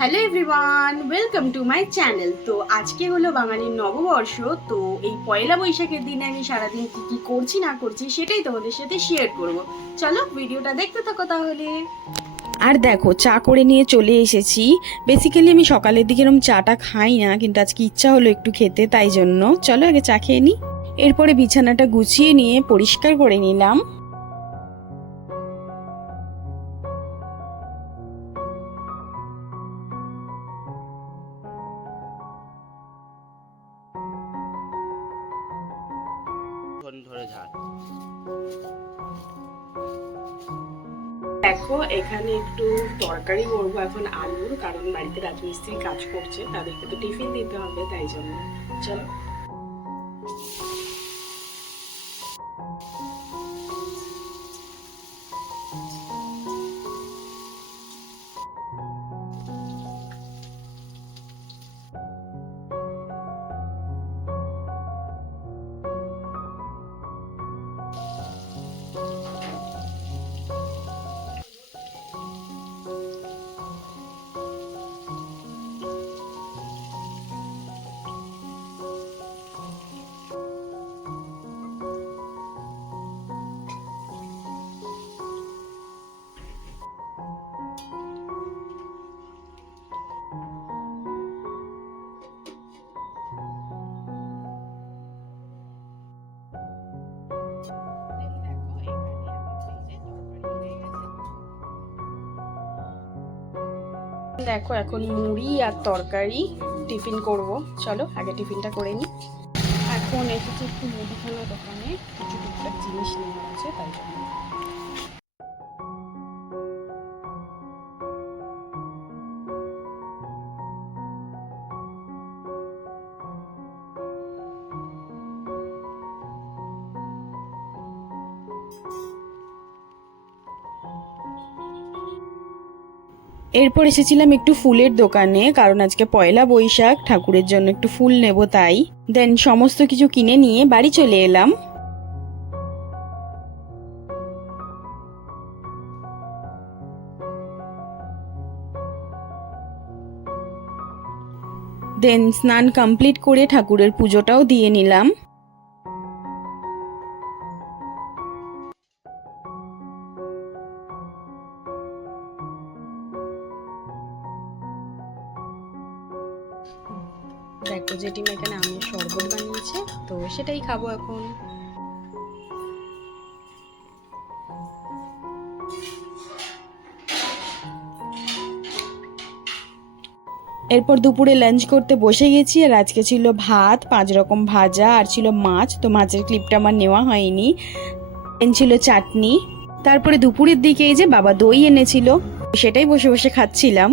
Hello everyone welcome to my channel তো আজকে হলো বাঙালির নববর্ষ, তো এই পয়লা বৈশাখের দিনে আমি সারাদিন কি কি করছি না করছি সেটাই তোমাদের সাথে শেয়ার করব। চলো ভিডিওটা দেখতে থাকো তাহলে। আর দেখো, চা করে নিয়ে চলে এসেছি। বেসিক্যালি আমি সকালের দিকে এরকম চাটা খাই না, কিন্তু আজকে ইচ্ছা হলো একটু খেতে, তাই জন্য। চলো আগে চা খেয়ে নিই এরপরে বিছানাটা গুছিয়ে নিয়ে পরিষ্কার করে নিলাম। দেখো, এখানে একটু তরকারি করব এখন আলুর, কারণ বাড়িতে রাজমিস্ত্রি কাজ করছে, তাদেরকে তো টিফিন দিতে হবে, তাই জন্য। চলো। দেখো, এখন মুড়ি আর তরকারি টিফিন করব। চলো, আগে টিফিনটা করে নিই। এখন এসেছি একটু মুদিখানা দোকানে। কিছু টুকটাক জিনিস নেওয়া আছে, তাই জন্য। এরপর এসেছিলাম একটু ফুলের দোকানে, কারণ আজকে পয়লা বৈশাখ, ঠাকুরের জন্য একটু ফুল নেব তাই। দেন সমস্ত কিছু কিনে নিয়ে বাড়ি চলে এলাম। দেন স্নান কমপ্লিট করে ঠাকুরের পুজোটাও দিয়ে নিলাম। দেখো জেঠিমা এখানে আমের শরবত বানিয়েছে, তো সেটাই খাব এখন। এরপর দুপুরে লাঞ্চ করতে বসে গেছি, আর আজকে ছিল ভাত, পাঁচ রকম ভাজা, আর ছিল মাছ, তো মাছের ক্লিপটা আমার নেওয়া হয়নি। ছিল চাটনি। তারপরে দুপুরের দিকে এই যে বাবা দই এনেছিল, সেটাই বসে বসে খাচ্ছিলাম।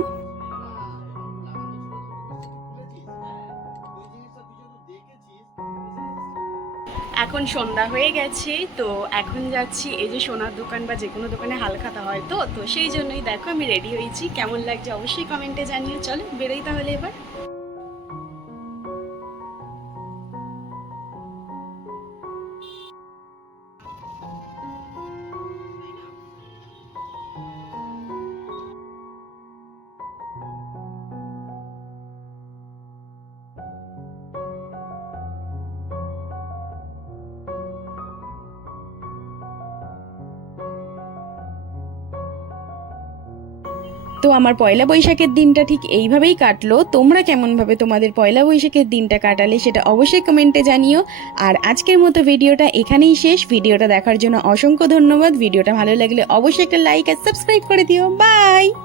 এখন সন্ধ্যা হয়ে গেছে, তো এখন যাচ্ছি এই যে সোনার দোকান বা যে কোনো দোকানে হালখাতা হয় তো তো সেই জন্যই দেখো আমি রেডি হয়েছি। কেমন লাগছে অবশ্যই কমেন্টে জানিয়ে চলো বেরোই তাহলে এবার। তো আমার পয়লা বৈশাখের দিনটা ঠিক এইভাবেই কাটলো। তোমরা কেমনভাবে তোমাদের পয়লা বৈশাখের দিনটা কাটালে সেটা অবশ্যই কমেন্টে জানিও। আর আজকের মতো ভিডিওটা এখানেই শেষ। ভিডিওটা দেখার জন্য অসংখ্য ধন্যবাদ। ভিডিওটা ভালো লাগলে অবশ্যই একটা লাইক আর সাবস্ক্রাইব করে দিও। বাই!